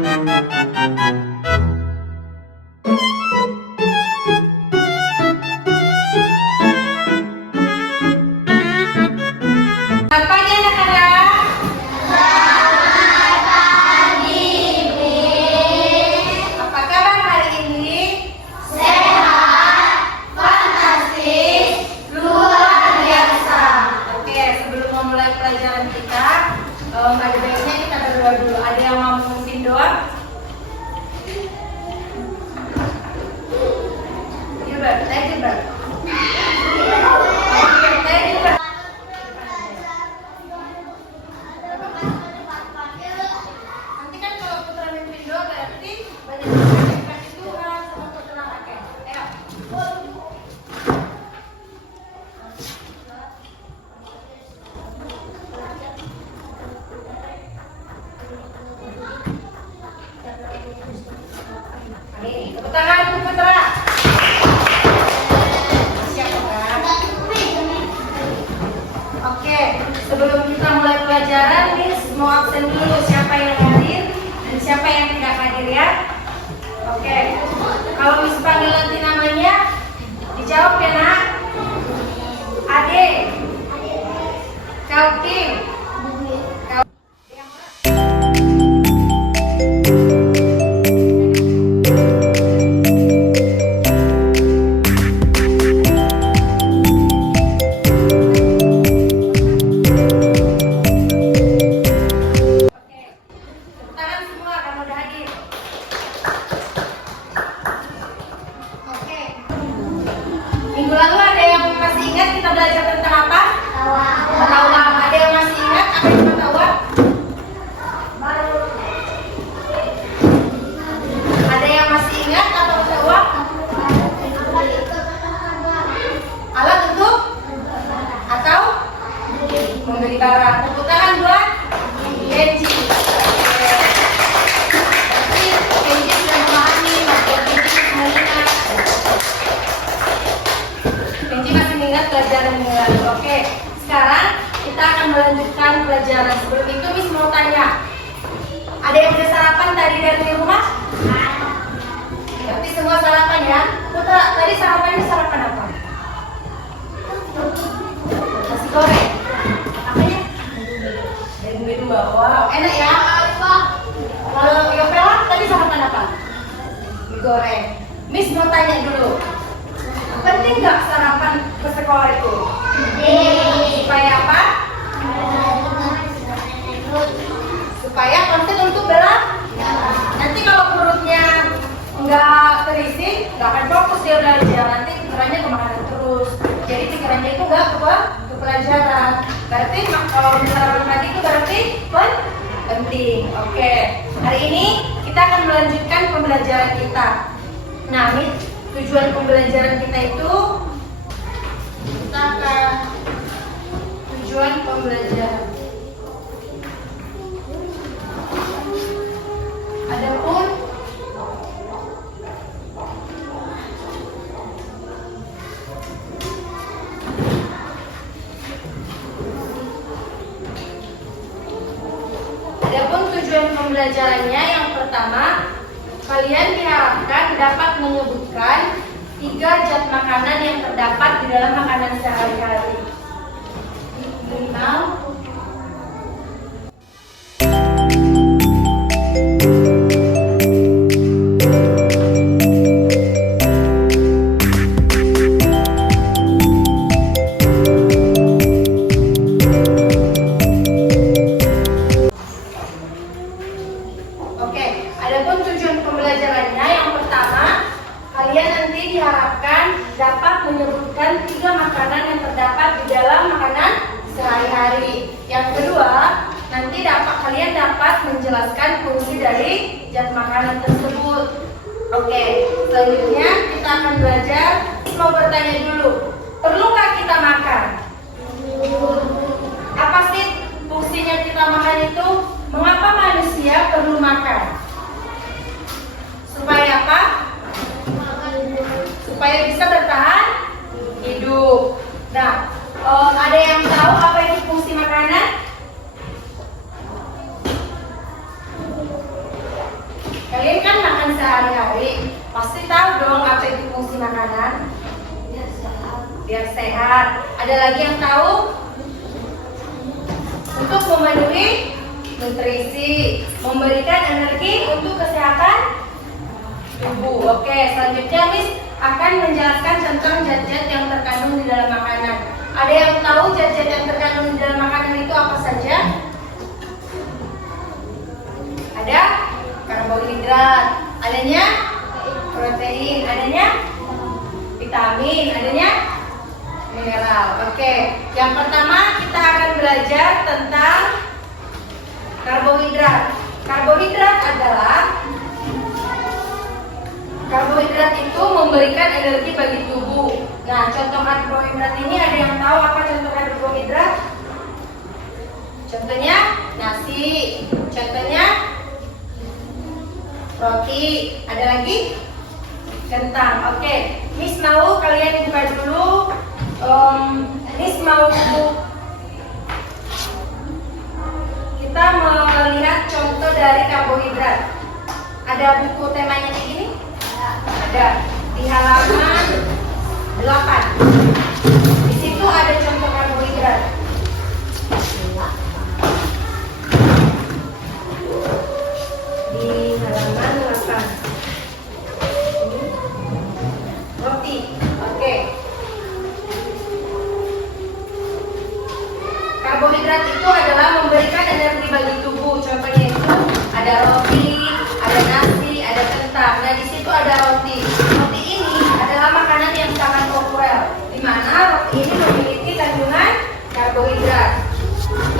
Selamat pagi anak-anak. Selamat pagi, Miss. Apa kabar hari ini? Sehat, fantastis, luar biasa. Oke, sebelum memulai pelajaran kita, ada baiknya kita berdoa dulu. Ada yang mau memimpin doa? Gilbert, Gilbert. Nanti kan kalau putra memimpin doa berarti banyak yang kasih Tuhan sama putra. Oke, ayo. Ini, tepuk tangan untuk putra. Siap kan? Oke, sebelum kita mulai pelajaran, Miss mau absen dulu siapa yang hadir dan siapa yang tidak hadir ya. Oke, kalau Miss panggil nanti namanya, dijawab ya nak. Ade, Kauki, Kau. Tangan semua kamu udah hadir. Oke. Minggu lalu ada yang masih ingat kita belajar tentang apa? Pengetahuan. Ada yang masih ingat apa itu pengetahuan? Ada yang masih ingat apa pengetahuan? Alat untuk atau membeli barang. Tepuk tangan buat Kenji. Kenji sudah memahami materi ini mengingat. Kenji masih mengingat pelajaran yang lalu. Oke, sekarang kita akan melanjutkan pelajaran. Sebelum itu Miss mau tanya, ada yang udah sarapan tadi dari rumah? Berarti semua sarapan ya? Putra, tadi sarapannya sarapan apa? Nasi goreng. Apanya? Daging domba. Wow, enak ya? Kalau Yopela tadi sarapan apa? Mie goreng. Miss mau tanya dulu, penting nggak sarapan ke sekolah itu? Supaya apa? Supaya konten untuk belajar. Nanti kalau perutnya nggak terisi, nggak akan fokus dia belajar. Nanti pikirannya ke makanan terus. Jadi pikirannya itu nggak ke pelajaran. Berarti kalau sarapan pagi itu berarti penting. Oke. Hari ini kita akan melanjutkan pembelajaran kita. Nah, ini tujuan pembelajaran kita itu tujuan pembelajaran. Adapun tujuan pembelajarannya yang pertama, kalian diharapkan dapat menyebutkan 3 zat makanan yang terdapat di dalam makanan sehari-hari. Adapun tujuan pembelajarannya yang pertama, kalian nanti diharapkan dapat menyebutkan 3 makanan yang terdapat di dalam makanan sehari-hari. Yang kedua, nanti kalian dapat menjelaskan fungsi dari zat makanan tersebut. Oke, selanjutnya kita akan belajar. Mau bertanya dulu, perlukah kita makan? Apa sih fungsinya kita makan itu? Mengapa manusia perlu makan? Supaya apa? Supaya bisa bertahan hidup. Nah, ada yang tahu apa itu fungsi makanan? Kalian kan makan sehari-hari, pasti tahu dong apa itu fungsi makanan. Biar sehat. Ada lagi yang tahu? Untuk memenuhi nutrisi, memberikan energi untuk kesehatan tubuh. Oke, selanjutnya Miss akan menjelaskan tentang zat-zat yang terkandung di dalam makanan. Ada yang tahu zat-zat yang terkandung di dalam makanan itu apa saja? Ada karbohidrat, adanya protein, adanya vitamin, adanya mineral. Oke, yang pertama kita akan belajar tentang karbohidrat. Karbohidrat itu memberikan energi bagi tubuh. Nah, contoh karbohidrat ini ada yang tahu apa contoh karbohidrat? Contohnya nasi, contohnya roti, ada lagi kentang. Oke, Miss mau kalian buka dulu. Miss mau kita melihat contoh dari karbohidrat. Ada buku temanya kayak gini? Ada di halaman 8. Di situ ada contoh karbohidrat. Di halaman 8. Roti. Oke. Karbohidrat itu adalah memberikan energi bagi tubuh. Contohnya itu ada roti, ada nasi, ada kentang. Nah, di situ ada roti. Roti ini adalah makanan yang sangat populer, di mana roti ini memiliki kandungan karbohidrat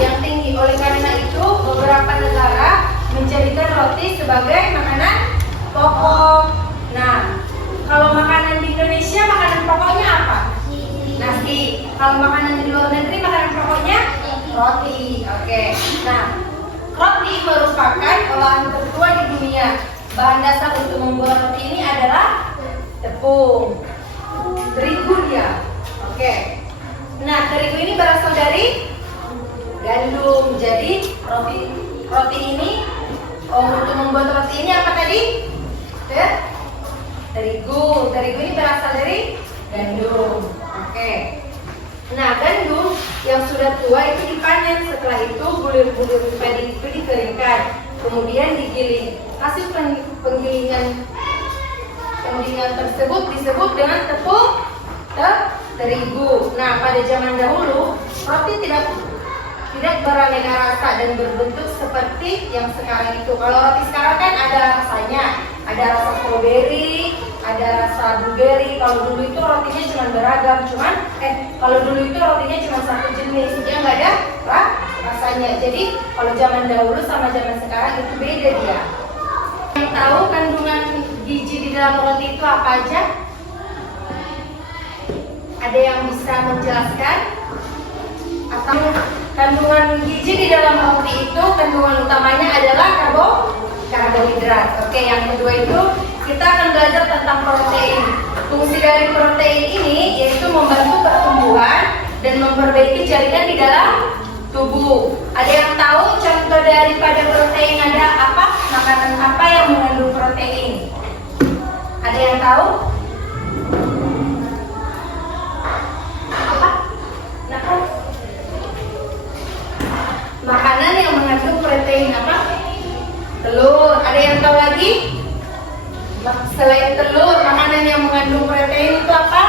yang tinggi. Oleh karena itu, beberapa negara menjadikan roti sebagai makanan pokok. Nah, kalau makanan di Indonesia, makanan pokoknya apa? Nasi. Kalau makanan di luar negeri, makanan pokoknya roti. Oke. Nah, roti merupakan olahan tertua di dunia. Bahan dasar untuk membuat roti ini adalah tepung, terigu dia. Oke. Nah, terigu ini berasal dari gandum. Jadi roti ini untuk membuat roti ini apa tadi? Terigu. Terigu ini berasal dari gandum. Oke. Nah, gandum yang sudah tua itu dipanen. Setelah itu bulir-bulir padi itu dikeringkan, kemudian digiling. Hasil penggilingan tersebut disebut dengan tepung terigu. Nah, pada zaman dahulu roti tidak beraneka rasa dan berbentuk seperti yang sekarang itu. Kalau roti sekarang kan ada rasanya, ada rasa strawberry, ada rasa blueberry. Kalau dulu itu rotinya cuma beragam, kalau dulu itu rotinya cuma satu jenis, dia nggak ada rasanya. Jadi kalau zaman dahulu sama zaman sekarang itu beda dia. Yang tahu kandungan gizi di dalam roti itu apa aja? Ada yang bisa menjelaskan? Atau kandungan gizi di dalam roti itu kandungan utamanya adalah karbohidrat. Oke, yang kedua itu kita akan belajar tentang protein. Fungsi dari protein ini yaitu membantu pertumbuhan dan memperbaiki jaringan di dalam tubuh. Ada yang tahu contoh daripada protein ada apa? Makanan apa yang mengandung protein? Ada yang tahu? Apa? Makanan yang mengandung protein apa? Telur. Ada yang tahu lagi? Selain telur, makanan yang mengandung protein itu apa?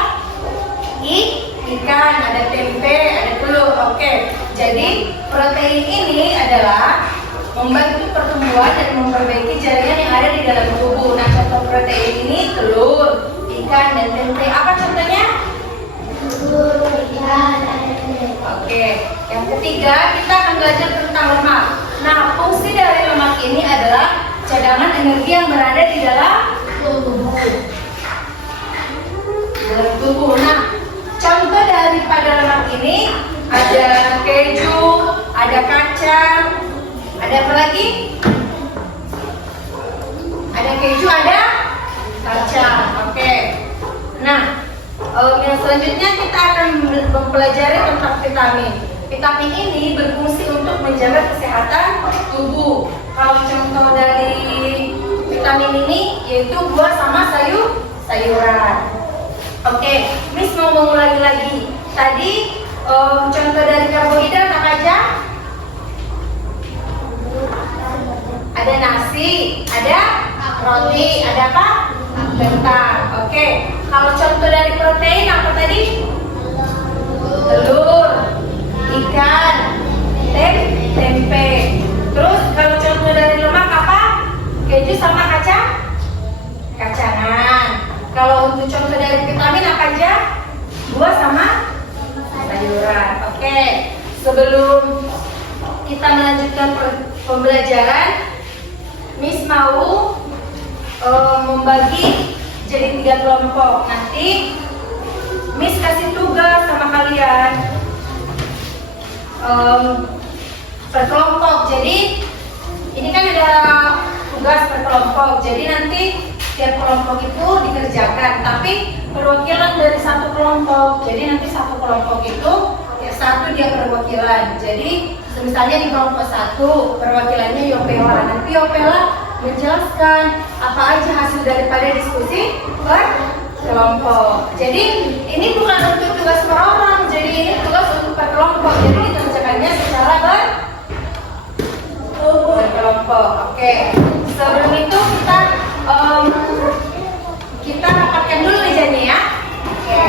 Ikan, ada tempe, ada telur. Oke. Jadi protein ini adalah membantu pertumbuhan dan memperbaiki jaringan yang ada di dalam tubuh. Nah, contoh protein ini telur, ikan, dan tempe. Apa contohnya? Telur, ikan, dan tempe. Oke. Yang ketiga, kita akan belajar tentang lemak. Nah, fungsi dari lemak ini adalah cadangan energi yang berada di dalam tubuh. Nah, contoh daripada lemak ini ada keju, ada kacang, ada apa lagi? Ada keju, ada kacang. Oke. Nah, yang selanjutnya kita akan mempelajari tentang vitamin. Vitamin ini berfungsi untuk menjaga kesehatan tubuh. Kalau contoh dari vitamin vitamin ini yaitu buah sama sayuran. Oke, Miss mau mengulangi lagi. Tadi contoh dari karbohidrat apa aja? Ada nasi, ada roti, ada apa? Kentang. Oke. Kalau contoh dari protein apa tadi? Telur, ikan, tempe. Terus kalau contoh dari lemak apa? Keju sama kacangan. Kalau untuk contoh dari vitamin apa aja? Buah sama sayuran. Oke. Sebelum kita melanjutkan pembelajaran, Miss mau membagi jadi 3 kelompok. Nanti Miss kasih tugas sama kalian per kelompok. Jadi ini kan ada tugas per kelompok. Jadi nanti tiap kelompok itu dikerjakan, tapi perwakilan dari satu kelompok. Jadi nanti satu kelompok itu satu dia perwakilan. Jadi misalnya di kelompok 1 perwakilannya Yopela. Nanti Yopela menjelaskan apa aja hasil daripada diskusi per kelompok. Jadi ini bukan untuk tugas per orang, jadi ini tugas untuk per kelompok. Jadi dikerjakannya secara berkelompok. Oke. Sebelum itu kita rapatkan dulu mejanya ya. Oke.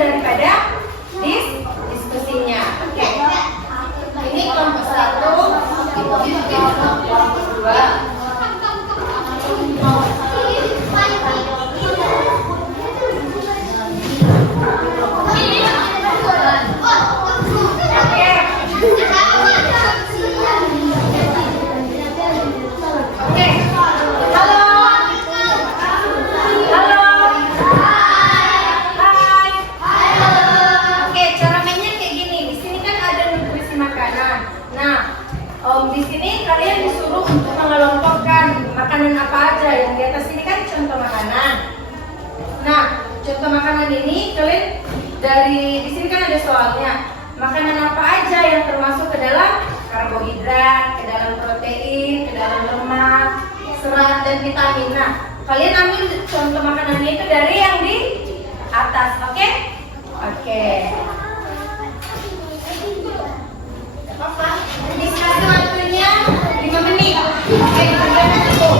Daripada diskusinya. Oke. Ini kelompok 1, ini kelompok 2. Di sini kalian disuruh untuk mengelompokkan makanan apa aja. Yang di atas ini kan contoh makanan. Nah, contoh makanan ini kalian di sini kan ada soalnya. Makanan apa aja yang termasuk ke dalam karbohidrat, ke dalam protein, ke dalam lemak, serat dan vitamin. Nah, kalian ambil contoh makanannya itu dari yang di atas, oke? Oke. Apa? Disini waktunya 5 menit. Oke, kerjakan itu.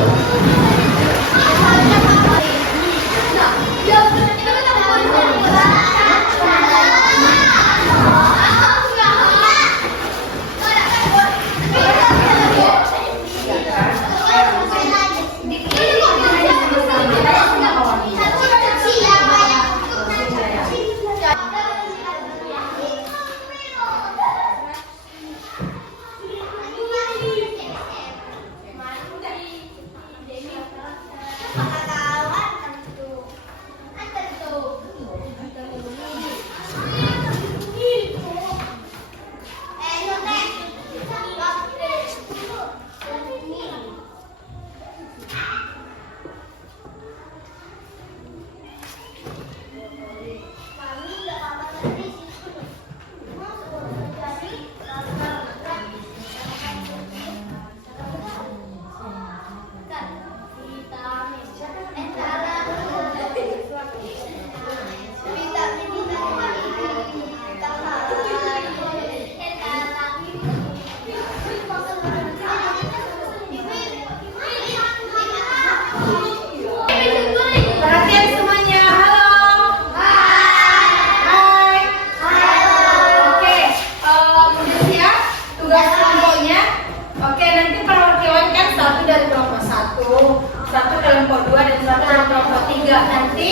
dan kelompok 3. Nanti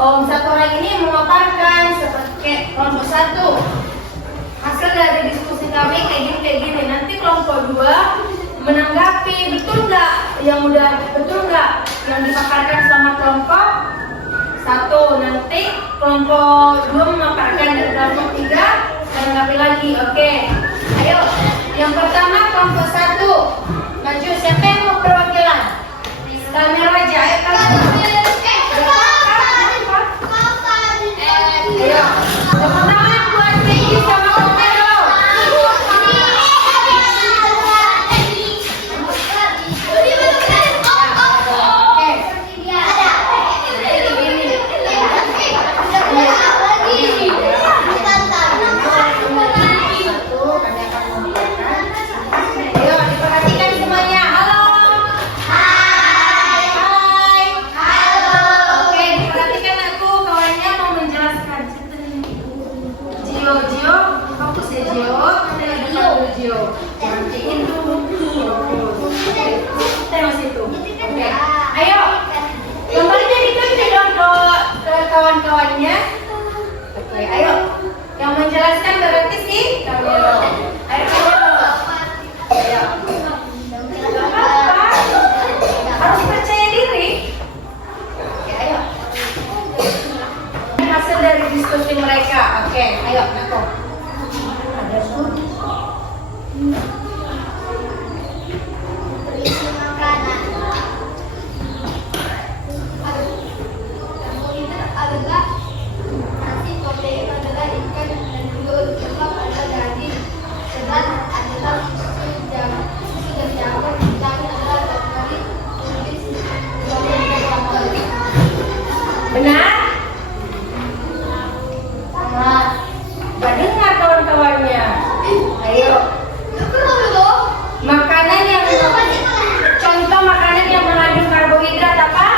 satu orang ini memaparkan seperti kelompok 1. Hasil dari diskusi kami kayak gini. Nanti kelompok 2 menanggapi betul nggak yang dipaparkan sama kelompok 1. Nanti kelompok 2 memaparkan dari kelompok 3 menanggapi lagi. Oke. Ayo, yang pertama kelompok 1 maju. Siapa yang mau perwakilan? Kamera aja. Ayo kalian. Ayo. Yang pertama yang buat Peggy sama Romero. Kawan-kawannya. Oke, ayo. Yang menjelaskan berarti sih Kamero. Ayo Kamero. Ayo. Apa? Harus percaya diri. Oke, ayo. Hasil dari diskusi mereka. Oke, ayo Nako. Ada pun. Benar? Gak dengar kawan-kawannya. Ayo. Makanan yang contoh makanan yang mengandung karbohidrat apa?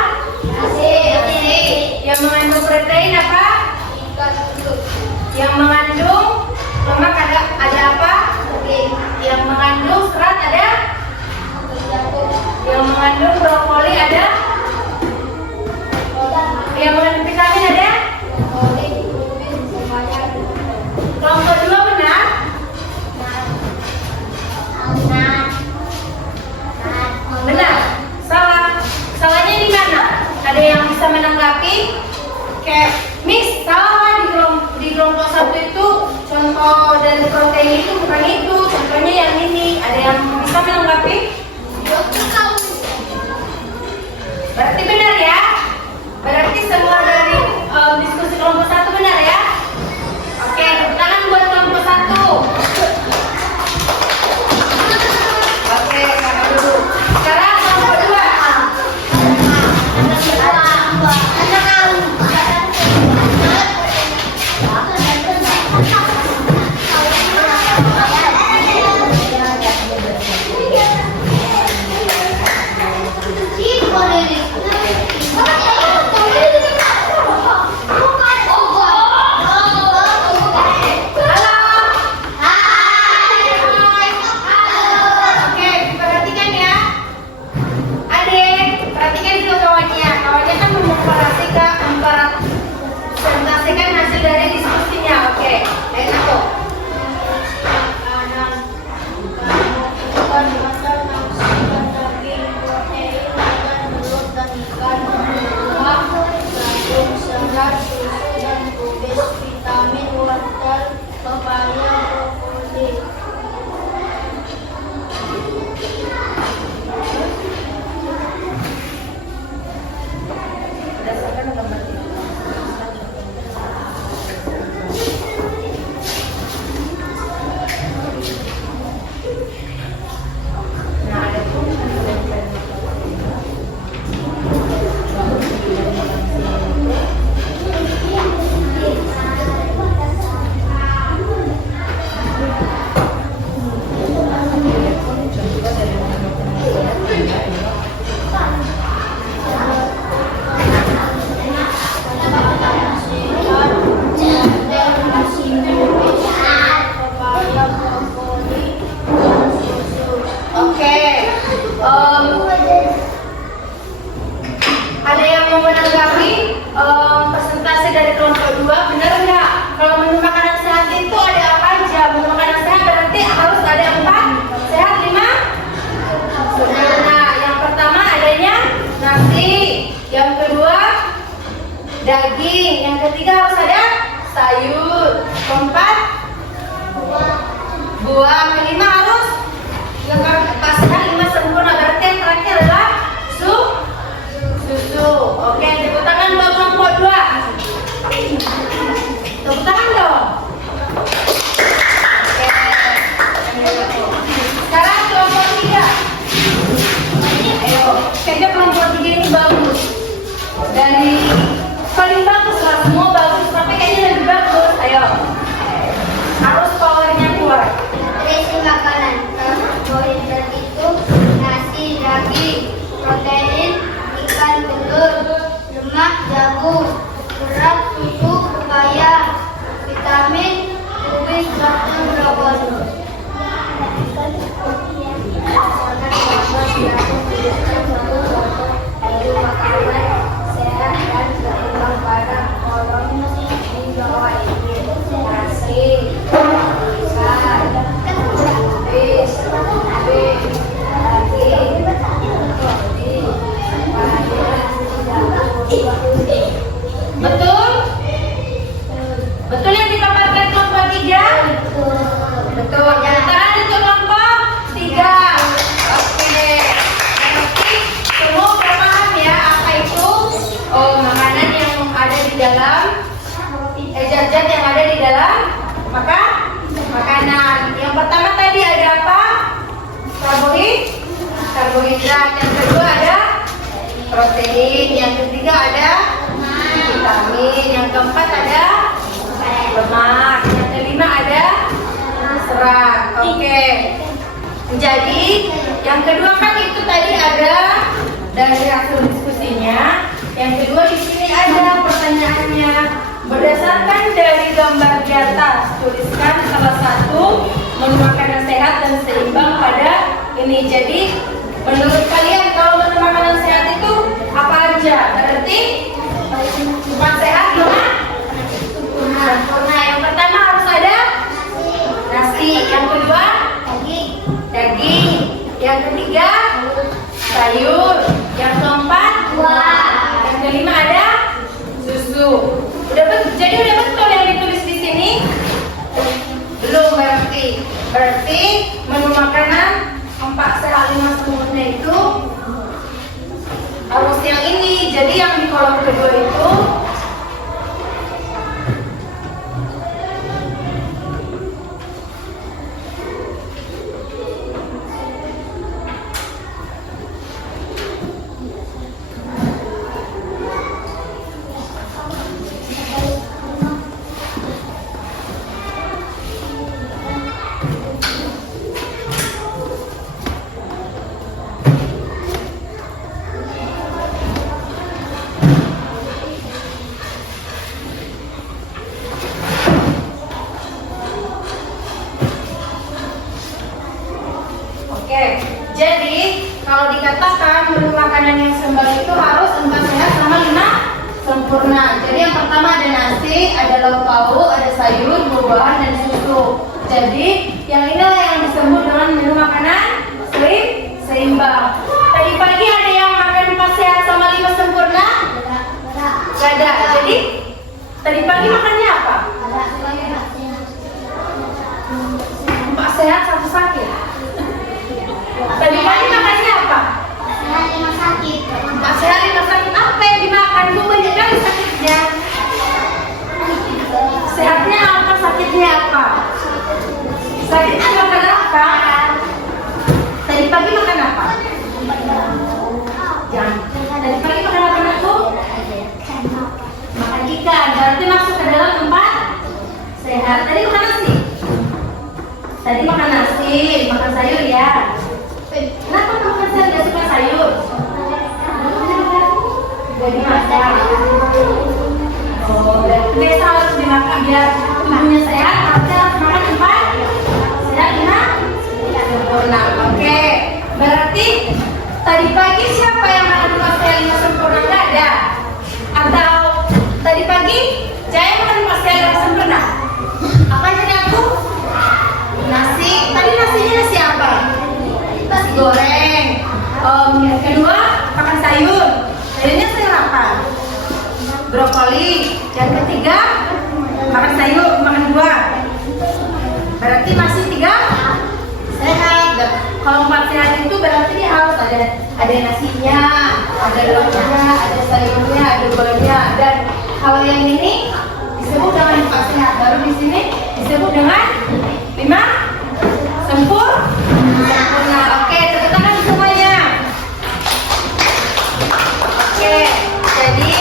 Yang mengandung protein apa? Yang mengandung lemak ada apa? Yang mengandung serat ada? Yang mengandung brokoli ada? Yang mengandung vitamin ada? Kelompok 2 benar? Benar? Salah? Salahnya di mana? Ada yang bisa menanggapi? Kayak Miss, salah di kelompok 1 itu contoh dari protein itu bukan itu, contohnya yang ini. Ada yang bisa menanggapi? Berarti benar ya? Berarti semua dari diskusi kelompok 1 benar ya? Oke, tepuk tangan buat kelompok 1. Oke, kakak dulu. Sekarang kelompok 2. karbohidrat. Yang kedua ada protein. Yang ketiga ada vitamin. Yang keempat ada lemak. Yang kelima ada serat. Oke. Jadi yang kedua kan itu tadi ada dari hasil diskusinya. Yang kedua di sini ada pertanyaannya. Berdasarkan dari gambar di atas, tuliskan salah satu menu makanan sehat dan seimbang pada ini. Jadi menurut kalian kalau menu makanan sehat itu apa aja? Berarti bukan sehat cuma sempurna. Yang pertama harus ada nasi. Yang kedua daging. Yang ketiga sayur. Yang keempat buah. Yang kelima ada susu. Jadi udah betul yang ditulis di sini? Belum berarti. Berarti menu makanan 4 sehat 5 sempurna itu harus yang ini. Jadi yang di kolom kedua itu jadi kalau dikatakan menu makanan yang seimbang itu harus 4 sehat sama 5 sempurna. Jadi yang pertama ada nasi, ada lauk pauk, ada sayur, buah-buahan dan susu. Jadi yang inilah yang disebut dengan menu makanan seimbang. Tadi pagi ada yang makan 4 sehat sama 5 sempurna? Gak ada. Jadi tadi pagi makannya apa? 4 sehat 1 sakit. Tadi pagi makannya apa? Sehat 5 sakit. 4 sehat 5 sakit. Apa yang dimakan? Itu banyak kali sakitnya. Sehatnya apa? Sakitnya apa? Sakitnya makan apa? Tadi pagi makan apa? Jangan. Tadi pagi makan apa aku? Makan ikan. Berarti masuk ke dalam 4 sehat. Tadi makan nasi. Tadi makan nasi, makan sayur ya. Kenapa makan sayur? Gak suka sayur? Jadi masak. Oh, biasa harus dimakan biar tubuhnya sehat. Harusnya harus makan 4 sehat 5 sempurna. Oke, berarti tadi pagi siapa yang makan 4 sehat 5 sempurna? Gak ada. Atau tadi pagi Jaya makan 4 sehat 5 sempurna? Apa jadi aku? Nasi. Tadi nasinya nasi apa? Nasi goreng. Yang kedua makan sayur. Sayurnya sayur apa? Brokoli. Yang ketiga makan sayur, makan buah. Berarti masih 3 sehat. Dan kalau 4 sehat itu berarti dia harus ada nasinya, ada lauknya, ada sayurnya, ada buahnya. Dan kalau yang ini disebut dengan 4 sehat. Baru di sini disebut dengan 5 sempurna. Oke, tepuk tangan semuanya. Oke, jadi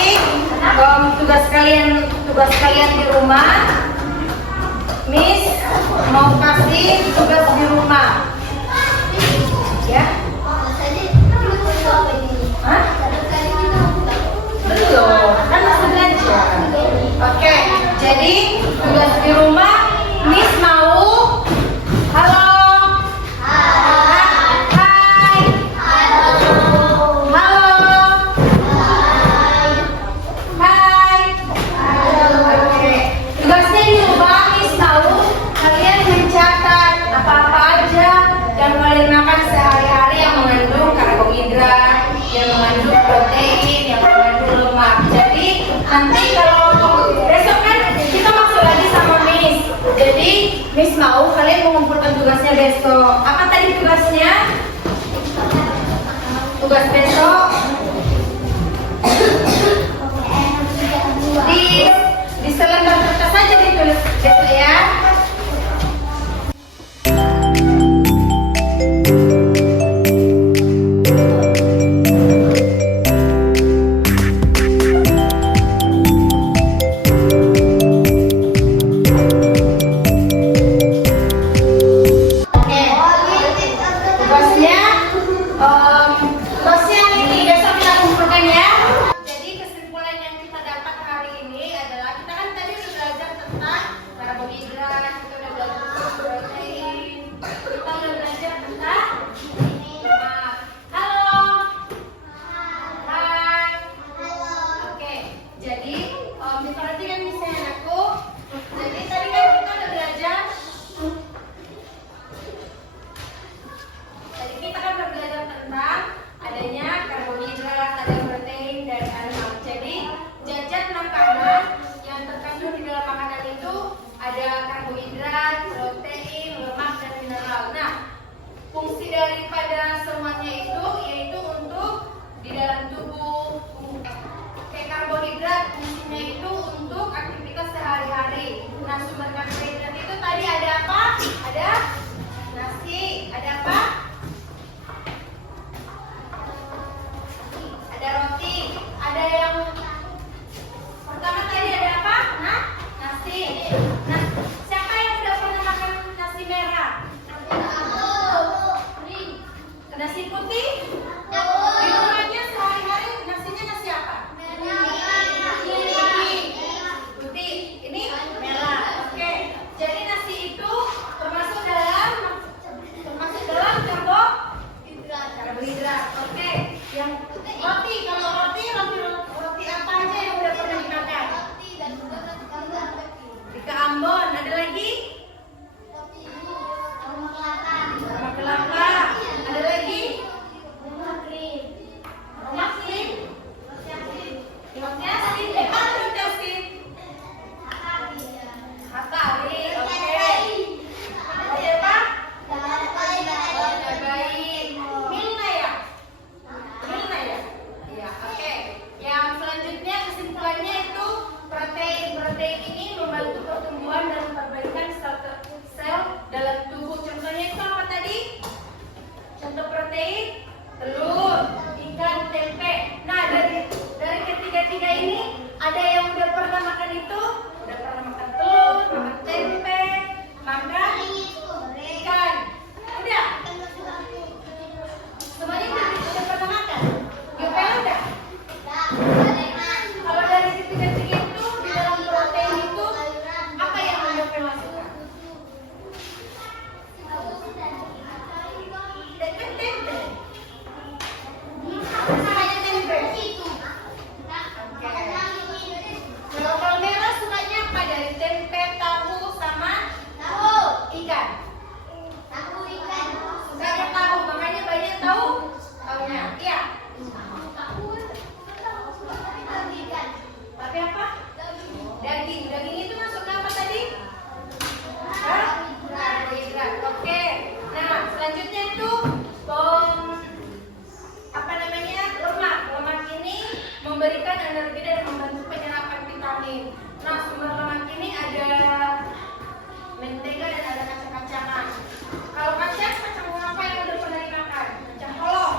tugas kalian di rumah, Miss mau kasih tugas di rumah, ya? Hah? Belum, kan masih belajar. Oke, jadi tugas di rumah, Miss mau. Halo. Yang mengandung protein, yang mengandung lemak. Jadi nanti kalau besok kan kita masuk lagi sama Miss. Jadi Miss mau kalian mengumpulkan tugasnya besok. Apa tadi tugasnya? Tugas besok di selembar kertas saja ditulis besok ya. nasi putih? Di rumahnya sehari-hari nasinya nasi apa? Putih. Ini merah. Oke. Jadi nasi itu termasuk dalam karbohidrat. Oke. Yang roti, kalau roti apa aja yang udah pernah dimakan? Rika Ambon. Ada lagi? Sama kelapa. Ada lagi? Rumah krim. Roti asin. Mana roti asin? Hatari. Oke. Roti apa? Baik. Milna ya? Iya, oke. Yang selanjutnya kesimpulannya itu protein ini membantu pertumbuhan dan perbaikan sel dalam tubuh. Contohnya itu apa tadi? Contoh protein, telur, ikan, tempe. Nah, dari ketiga-tiga ini ada yang udah pernah makan itu? Udah pernah makan telur, makan tempe, makan ikan. Udah? Semuanya udah pernah makan? GPL udah? Kalau dari ketiga-tiga itu di dalam protein itu apa yang GPL masukkan? Tempe. Hanya tempe. Kalau merah sukanya apa dari tempe, tahu sama ikan? Sukanya tahu, makanya banyak tahunya. Iya. Tapi apa? Daging. Daging itu masuk ke apa tadi? Karbohidrat. Oke. Nah, selanjutnya itu apa namanya? Lemak. Lemak ini memberikan energi dan membantu penyerapan vitamin. Nah, sumber lemak ini ada mentega dan ada kacang-kacangan. Kalau kacang apa yang udah pernah dimakan? Kacang polong,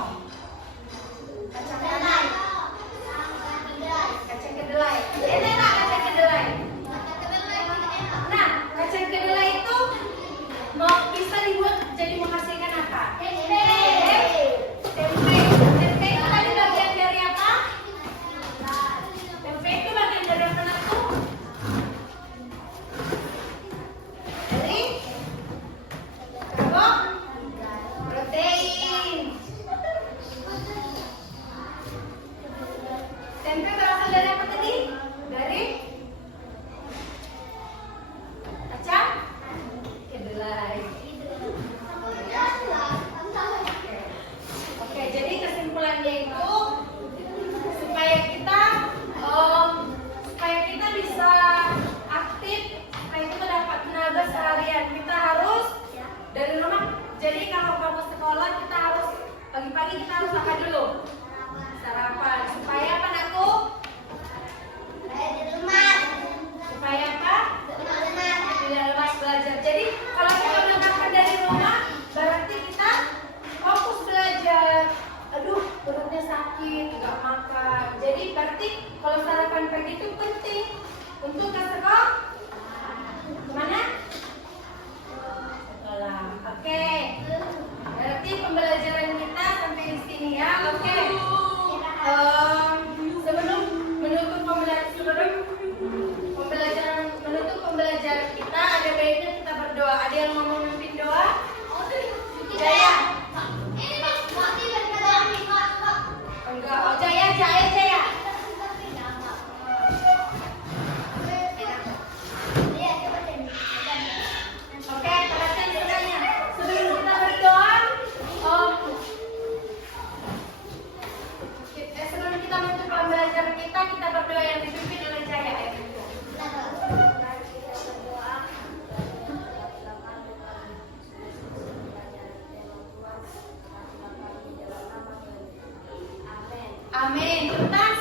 kacang tanah, kacang kedelai. Enak kacang kedelai. Nah, kacang kedelai itu bisa dibuat jadi menghasilkan apa? Tempe. Tempe itu tadi bagian dari apa? Tempe itu bagian dari apa tuh? Dari protein. Tempe berasal dari apa tadi? Dari kacang kedelai. Oke, jadi kesimpulannya itu supaya kita bisa aktif, supaya kita dapat tenaga seharian, kita harus dari rumah. Jadi kalau kamu sekolah kita harus pagi-pagi kita harus apa dulu? Sarapan. Supaya apa anakku? Supaya apa? Tidak lemas belajar. Jadi kalau kita udah makan dari rumah, berarti kita fokus belajar. Aduh, perutnya sakit, nggak makan. Jadi berarti kalau sarapan pagi itu penting untuk ke sekolah. Kemana? Sekolah. Oke. Berarti pembelajaran kita sampai di sini ya. Oke. Sebelum menutup pembelajaran kita, ada baiknya kita berdoa. Ada yang mau memimpin doa? Jaya. Enggak. Oh, Jaya. Oke, perhatian sebenarnya. Sebelum kita berdoa, sebelum kita menutup pembelajaran kita berdoa yang dipimpin oleh Jaya. Amin. Amin.